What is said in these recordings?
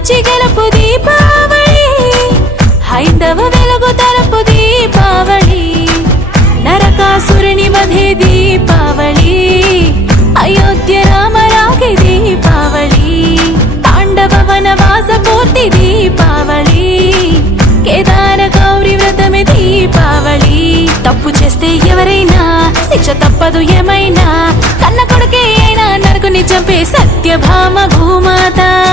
మంచి గెలుపు దీపావళి. హైందవ వెలుగు తరపు దీపావళి. నరకాసురుని వధే దీపావళి. అయోధ్య రామరాగి దీపావళి. పాండవ వనవాస పూర్తి దీపావళి. కేదార గౌరి వ్రతమే దీపావళి. తప్పు చేస్తే ఎవరైనా శిక్ష తప్పదు ఏమైనా. కన్న కొడుకే అయినా నరకుని చంపే సత్యభామ భూమాత.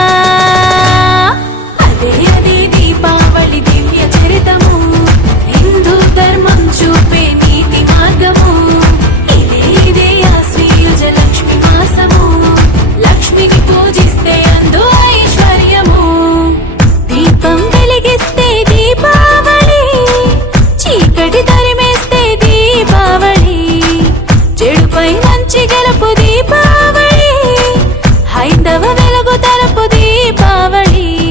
తవ వెలుగు తరపు దీపావళి.